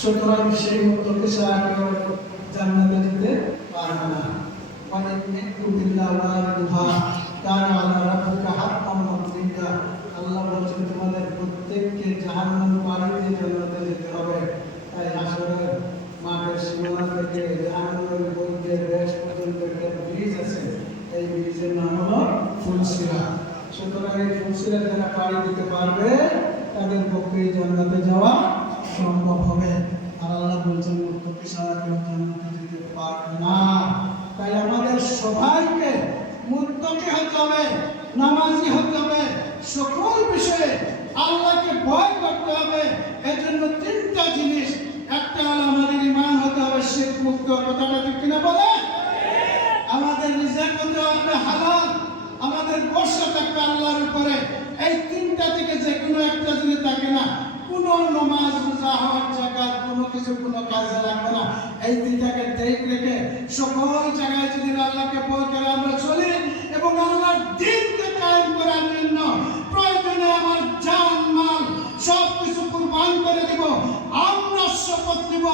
সুতরাং সেই মুক্তকে ছাড়া জান্নাতে পারবে না। একটু বিল্লাহ হাক্কাম মাকদিয়া আল্লাহ বলছেন, তোমাদের প্রত্যেককে দিয়ে জান্নাতে যেতে হবে। তাই হাসরের মাঠের সীমানা থেকে দেশ পর্যন্ত একটা ব্রিজ আছে। এই ব্রিজের নাম হলো ফুলসিরা সুতরাং এই ফুলসিরা যারা পাড়ি দিতে পারবে, তাদের পক্ষে এই জান্নাতে যাওয়া সম্ভব হবে আর আল্লাহ বলছেন মুক্তি ছাড়া কেউ জান্নাতে যেতে পারবে না। তাই আমাদের সবাইকে মুত্তকি হতে হবে, নামাজি হতে হবে, সকল বিষয়ে আল্লাহকে ভয় করতে হবে। এর জন্য তিনটা জিনিস, একটা হলো আমাদের ইমান হতে হবে, শিরক মুক্ত কথাটা ঠিক কিনা বলে? আমাদের রিজেক হতে হবে হালাল, আমাদের বর্ষা থাকবে আল্লাহর উপরে। এই তিনটা থেকে যে কোনো একটা যদি থাকে না, কোনো নমাজ রোজা হওয়ার কিছু কোনো কাজে লাগবে না। এই তিনটাকে ঠিক রেখে সকল জায়গায় যদি আল্লাহকে ভয় করে আমরা চলি এবং আল্লাহর দিনকে কায়েম করার জন্য প্রয়োজনে আমার জান, মাল সব কিছু কুরবান করে দেব, আমরা শপথ দিব